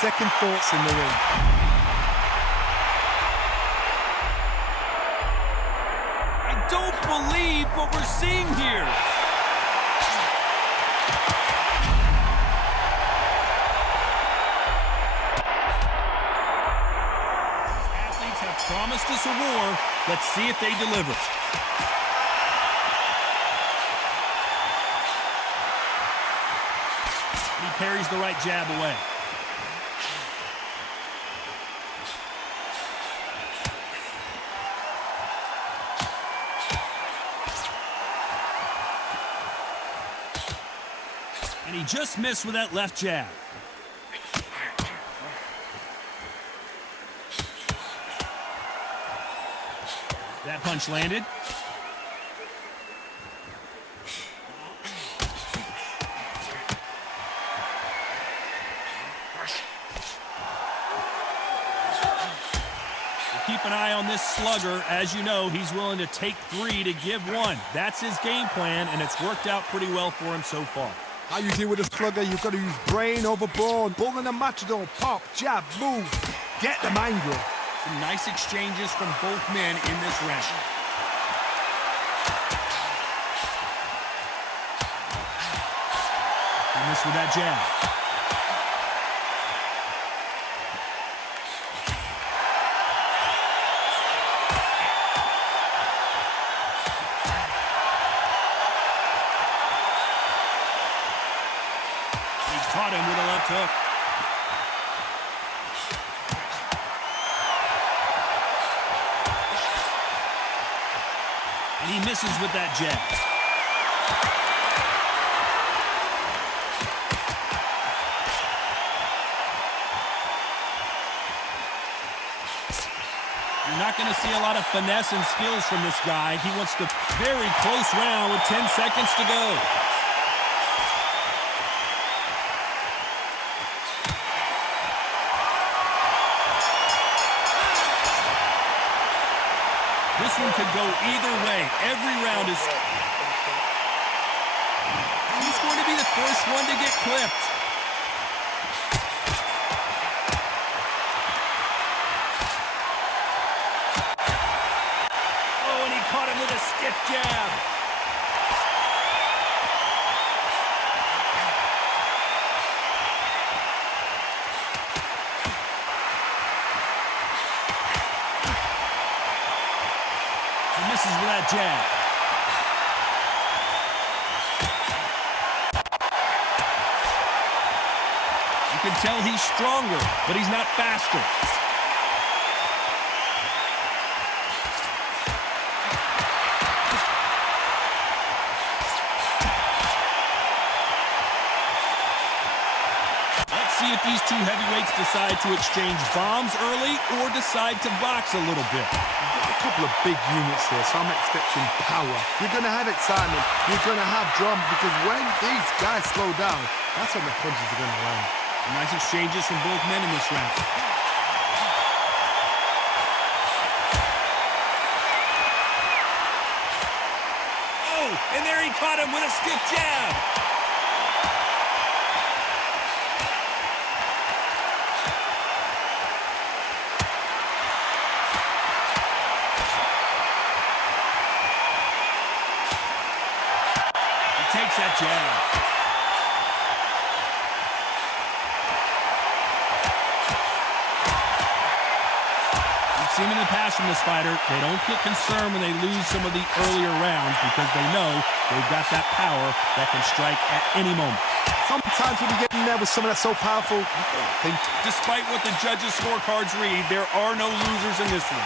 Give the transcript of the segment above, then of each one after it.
second thoughts in the ring. I don't believe what we're seeing here. Athletes have promised us a war. Let's see if they deliver. He parries the right jab away. And he just missed with that left jab. That punch landed. Keep an eye on this slugger. As you know, he's willing to take 3 to give 1. That's his game plan, and it's worked out pretty well for him so far. How you deal with a slugger, you've got to use brain over brawn. Bull in the matador, pop, jab, move. Get them angry. Some nice exchanges from both men in this round. He missed with that jab. Caught him with a left hook. And he misses with that jab. You're not going to see a lot of finesse and skills from this guy. He wants to very close round with 10 seconds to go. This one could go either way. Every round is... He's going to be the first one to get clipped. Oh, and he caught him with a stiff jab. Misses with that jab. You can tell he's stronger, but he's not faster. Let's see if these two heavyweights decide to exchange bombs early or decide to box a little bit. A couple of big units here, so I'm expecting power. You're going to have excitement. You're going to have drama, because when these guys slow down, that's when the punches are going to land. Nice exchanges from both men in this round. Oh, and there he caught him with a stiff jab. Takes that jab. We've seen in the past from this fighter, they don't get concerned when they lose some of the earlier rounds because they know they've got that power that can strike at any moment. Sometimes when you get in there with someone that's so powerful, you don't think. Despite what the judges' scorecards read, there are no losers in this one.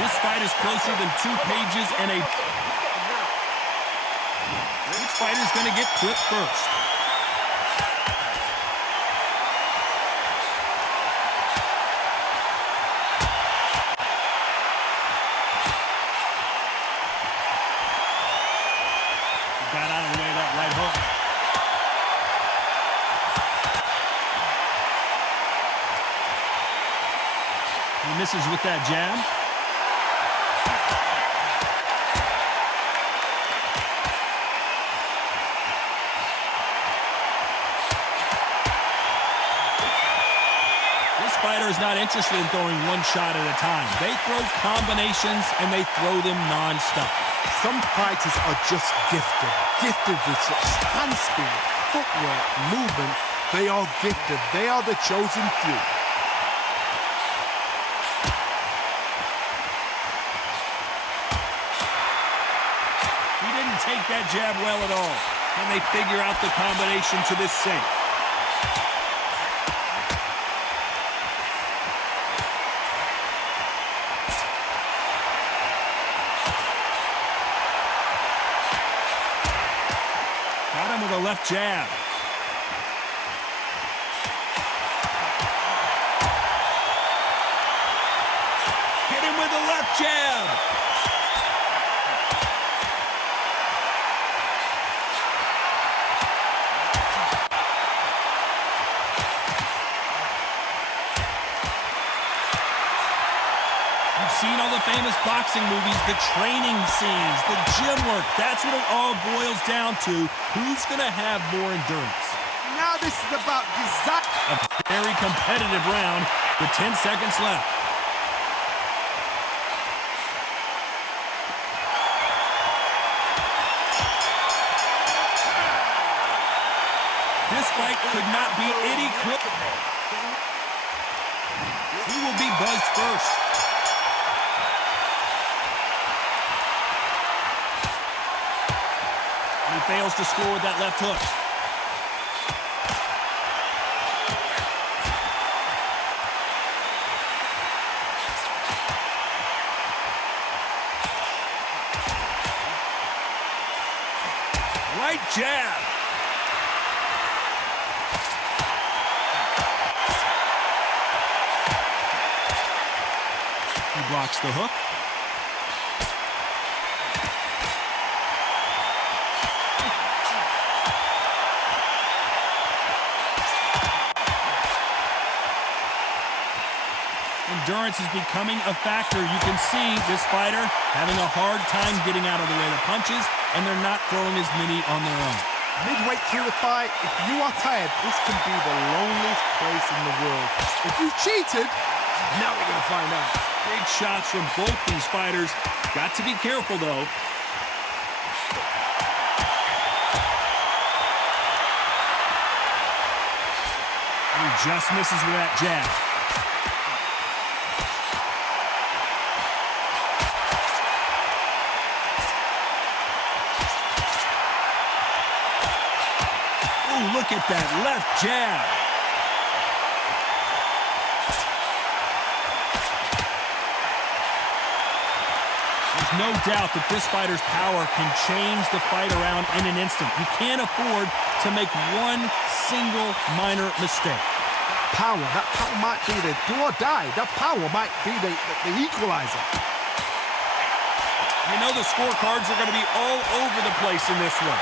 This fight is closer than 2 pages and a... Which fighter's going to get clipped first? Got out of the way of that right hook. He misses with that jab. interested in throwing one shot at a time. They throw combinations, and they throw them nonstop. Some fighters are just gifted with such hand speed, footwork, movement. They are gifted. They are the chosen few. He didn't take that jab well at all. Can they figure out the combination to this safe? Got him with a left jab. Hit him with a left jab. You've seen all the famous boxing movies, the training scenes, the gym work. That's what it all boils down to. Who's going to have more endurance? Now this is about design. A very competitive round with 10 seconds left. This fight could not be any closer. Who will be buzzed first? He fails to score with that left hook. Right jab. He blocks the hook. Endurance is becoming a factor. You can see this fighter having a hard time getting out of the way of the punches, and they're not throwing as many on their own. Midway through the fight, if you are tired, this can be the loneliest place in the world. If you cheated, now we're going to find out. Big shots from both these fighters. Got to be careful, though. He just misses with that jab. Ooh, look at that left jab. There's no doubt that this fighter's power can change the fight around in an instant. You can't afford to make one single minor mistake. That power might be the do or die. That power might be the equalizer. You know the scorecards are going to be all over the place in this one.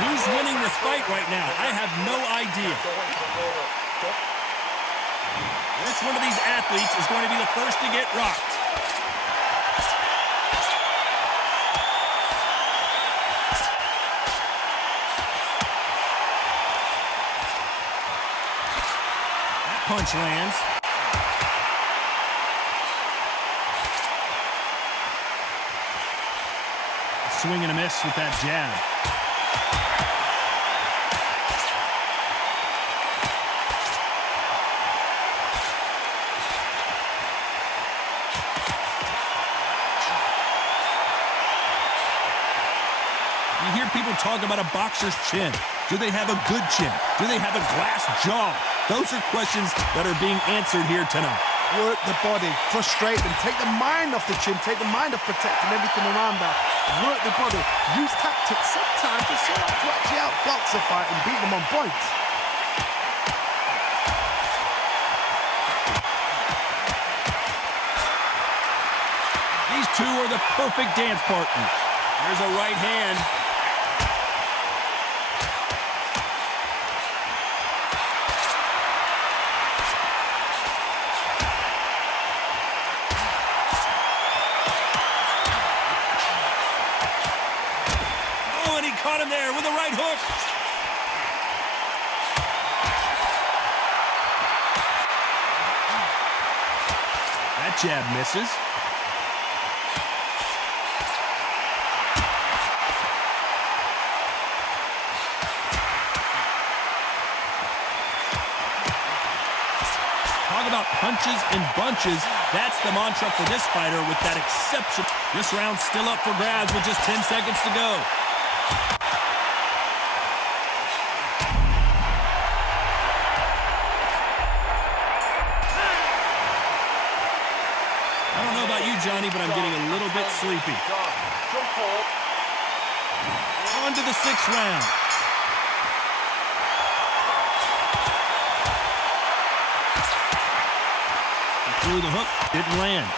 Who's winning this fight right now? I have no idea. Which one of these athletes is going to be the first to get rocked? That punch lands. Swing and a miss with that jab. You hear people talk about a boxer's chin. Do they have a good chin? Do they have a glass jaw? Those are questions that are being answered here tonight. Work the body, frustrate them, take the mind off the chin, take the mind off protecting everything around that. Work the body, use tactics sometimes to sort of actually outbox a fight and beat them on points. These two are the perfect dance partners. There's a right hand. got him there with a right hook. That jab misses. Talk about punches and bunches. That's the mantra for this fighter with that exception. This round's still up for grabs with just 10 seconds to go. I don't know about you, Johnny, but I'm getting a little bit sleepy. On to the 6th round. Threw the hook, didn't land.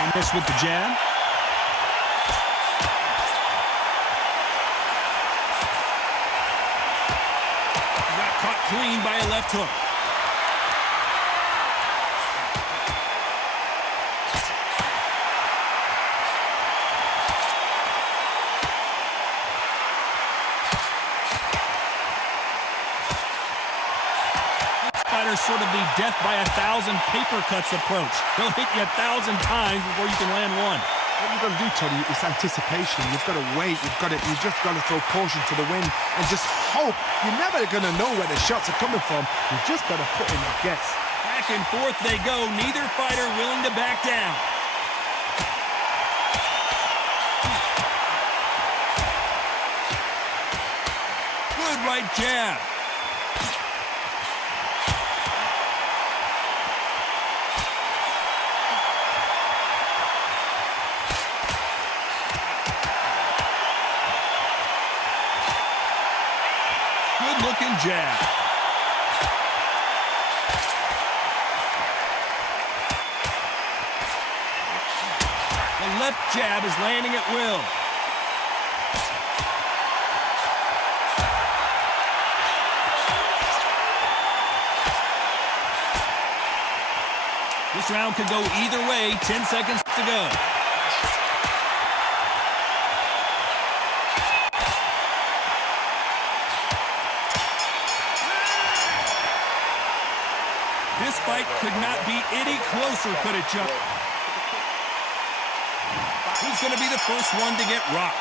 And this with the jab. Got caught clean by a left hook. Sort of the death by 1,000 paper cuts approach. He'll hit you 1,000 times before you can land one. What you've got to do, Tony, is anticipation. You've got to wait. You just got to throw caution to the wind and just hope. You're never going to know where the shots are coming from. You just got to put in a guess. Back and forth they go. Neither fighter willing to back down. Good right jab. Looking jab. The left jab is landing at will. This round could go either way. 10 seconds to go. This fight could not be any closer, could it, Chuck? Who's going to be the first one to get rocked?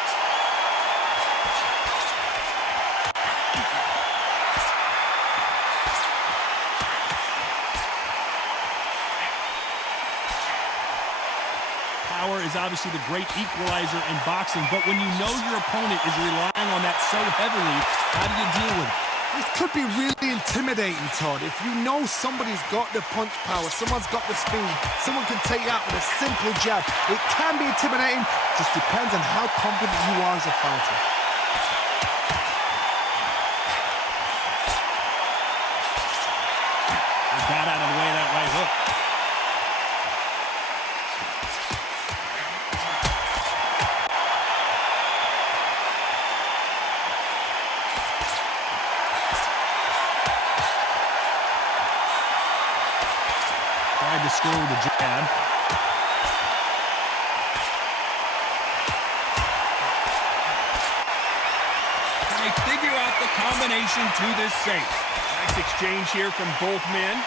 Power is obviously the great equalizer in boxing, but when you know your opponent is relying on that so heavily, how do you deal with it? This could be really intimidating, Todd. If you know somebody's got the punch power, someone's got the speed, someone can take you out with a simple jab. It can be intimidating, just depends on how confident you are as a fighter. He got out of the way of that right hook. Tried to score with a jab. Can they figure out the combination to this safe? Nice exchange here from both men.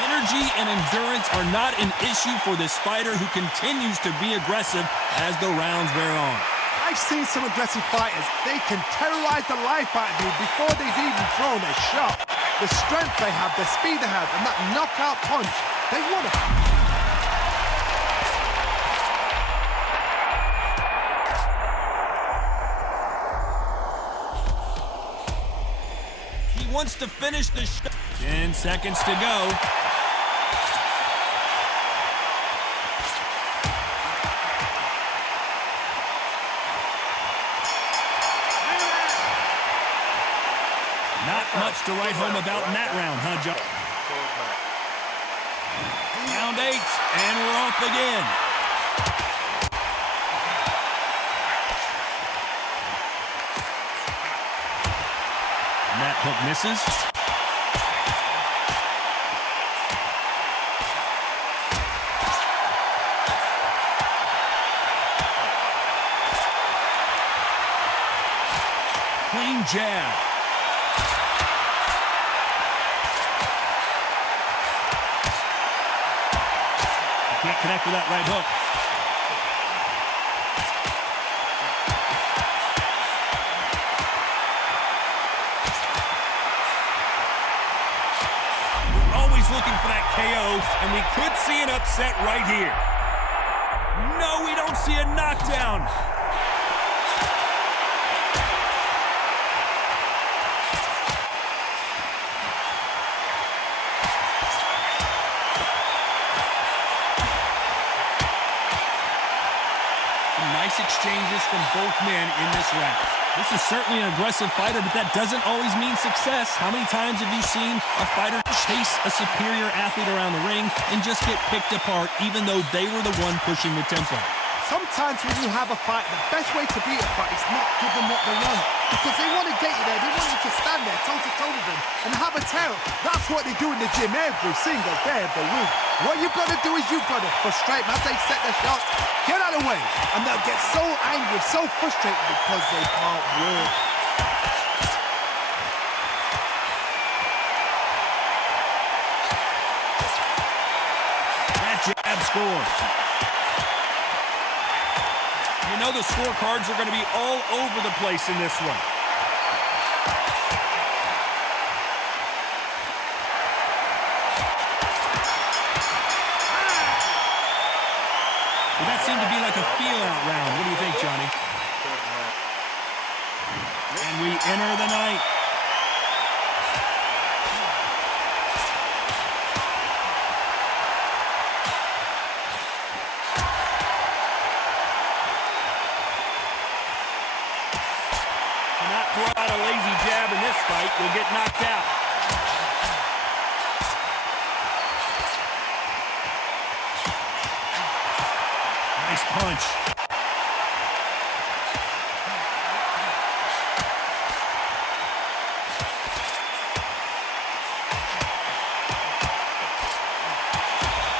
Energy and endurance are not an issue for this fighter who continues to be aggressive as the rounds wear on. I've seen some aggressive fighters. They can terrorize the life out of you before they've even thrown a shot. The strength they have, the speed they have, and that knockout punch, they want to. He wants to finish the shot. 10 seconds to go. Not much to write home about in that round, huh, John? Round 8, and we're off again. And that hook misses. Clean jab. Can't connect with that right hook. We're always looking for that KO, and we could see an upset right here. No, we don't see a knockdown. Nice exchanges from both men in this round. This is certainly an aggressive fighter, but that doesn't always mean success. How many times have you seen a fighter chase a superior athlete around the ring and just get picked apart even though they were the one pushing the tempo? Sometimes when you have a fight, the best way to beat a fight is not give them what they want. Because they want to get you there. They want you to stand there toe-to-toe with them and have a tail. That's what they do in the gym every single day of the week. What you've got to do is you've got to frustrate them as they set their shots. Get out of the way. And they'll get so angry, so frustrated because they can't work. That jab scores. You know the scorecards are going to be all over the place in this one. Well, that seemed to be like a feel-out round. What do you think, Johnny? And we enter the night. Throw out a lazy jab in this fight, you'll get knocked out. Nice punch.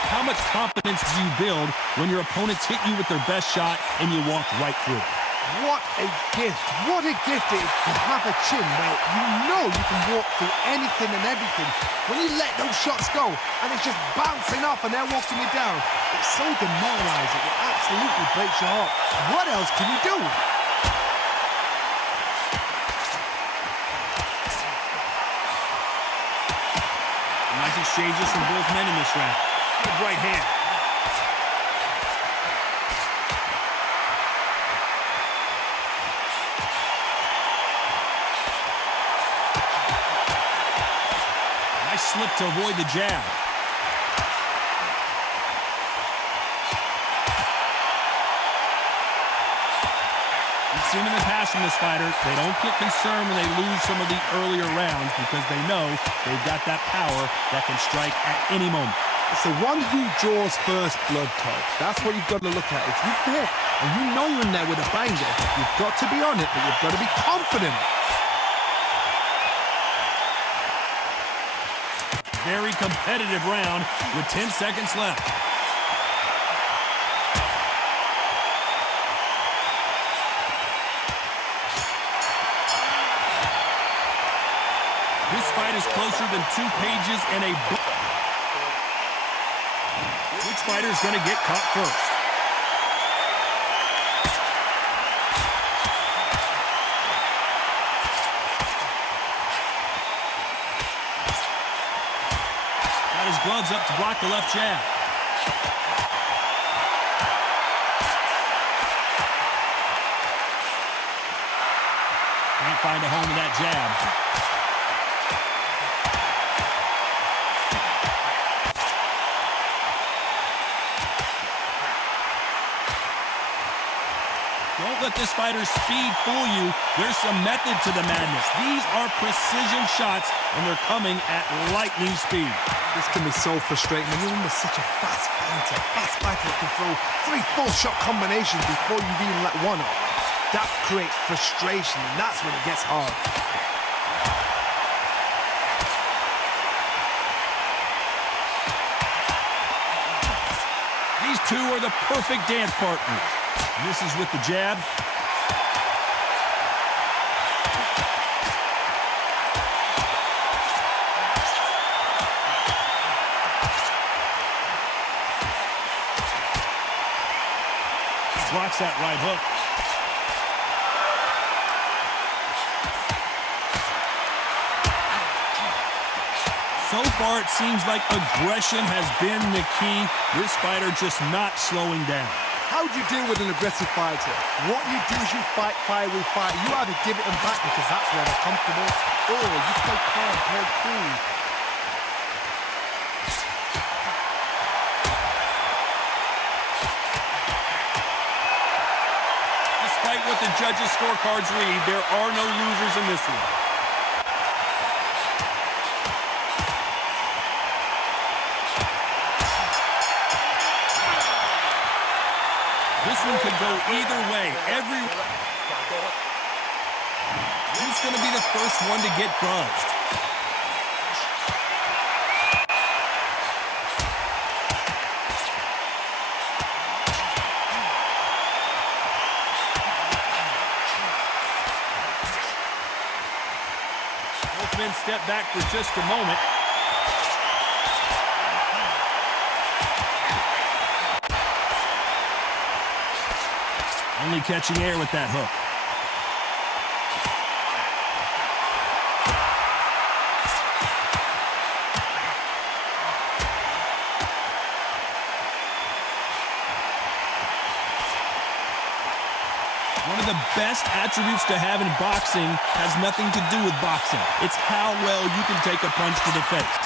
How much confidence do you build when your opponents hit you with their best shot and you walk right through? What a gift. What a gift it is to have a chin where you know you can walk through anything and everything. When you let those shots go and it's just bouncing off and they're walking you down, it's so demoralizing. It absolutely breaks your heart. What else can you do? Nice exchanges from both men in this round. Good right hand. Slip to avoid the jab. We've seen in the past from this fighter, they don't get concerned when they lose some of the earlier rounds because they know they've got that power that can strike at any moment. It's the one who draws first blood, Todd. That's what you've got to look at. If you're there and you know you're in there with a banger, you've got to be on it, but you've got to be confident. Very competitive round with 10 seconds left. This fight is closer than 2 pages and a book. Which fighter is going to get caught first? His gloves up to block the left jab. Can't find a home with that jab. Don't let this fighter's speed fool you. There's some method to the madness. These are precision shots, and they're coming at lightning speed. This can be so frustrating when you're under such a fast fighter that can throw 3 full shot combinations before you've even let one off. That creates frustration, and that's when it gets hard. These two are the perfect dance partners. Misses with the jab. Blocks that right hook. So far, it seems like aggression has been the key. This fighter just not slowing down. How do you deal with an aggressive fighter? What you do is you fight fire with fire. You either give it them back because that's where they're comfortable, or you play calm, play cool. Despite what the judges' scorecards read, there are no losers in this one. This one could go either way. Who's going to be the first one to get buzzed? Both men step back for just a moment. Only catching air with that hook. One of the best attributes to have in boxing has nothing to do with boxing. It's how well you can take a punch to the face.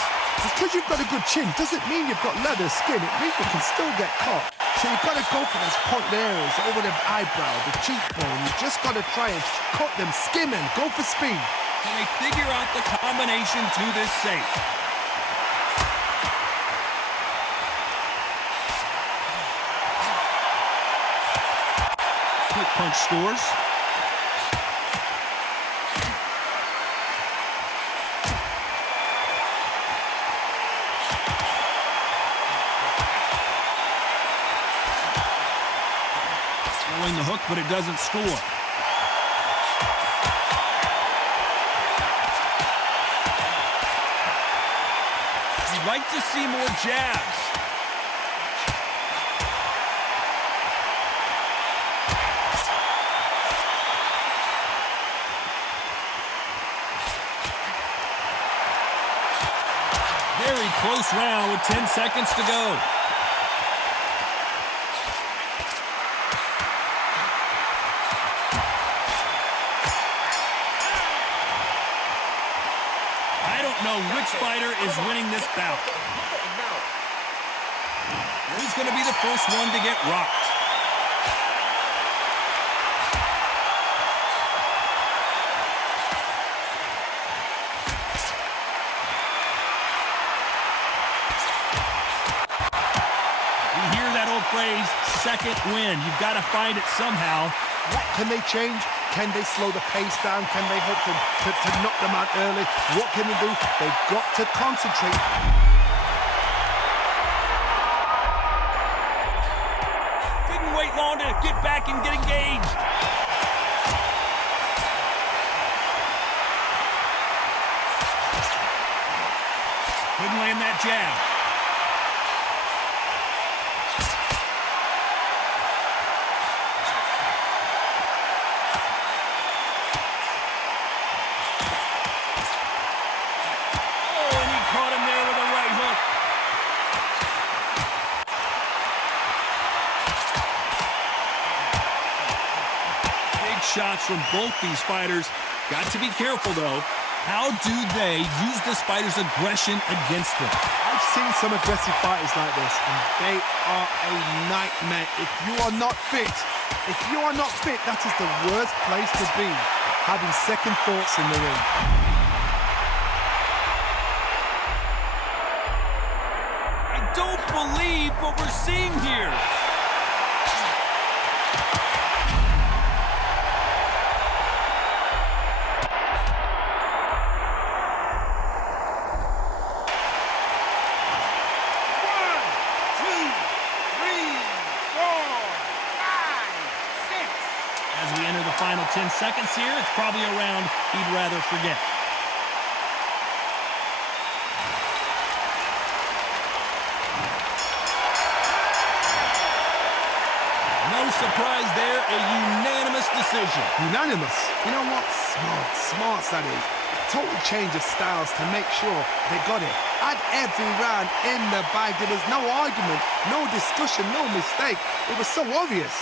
Because you've got a good chin doesn't mean you've got leather skin. It means you can still get caught. So you've got to go for those point areas over the eyebrow, the cheekbone. You've just got to try and cut them, skim them, go for speed. Can they figure out the combination to this safe? Quick punch scores. Throwing the hook, but it doesn't score. You'd like to see more jabs. Very close round with 10 seconds to go. I don't know which fighter is winning this bout. Who's going to be the first one to get rocked? Phrase, second win. You've got to find it somehow. What can they change? Can they slow the pace down? Can they hope to knock them out early? What can they do? They've got to concentrate. Didn't wait long to get back and get engaged. Couldn't land that jab. Shots from both these fighters. Got to be careful, though. How do they use this fighter's aggression against them? I've seen some aggressive fighters like this, and they are a nightmare. If you are not fit, that is the worst place to be, having second thoughts in the ring. I don't believe what we're seeing here. As we enter the final 10 seconds here, it's probably a round he'd rather forget. No surprise there, a unanimous decision. Unanimous? You know what? Smart that is. Total change of styles to make sure they got it. Had every round in the bag. There was no argument, no discussion, no mistake. It was so obvious.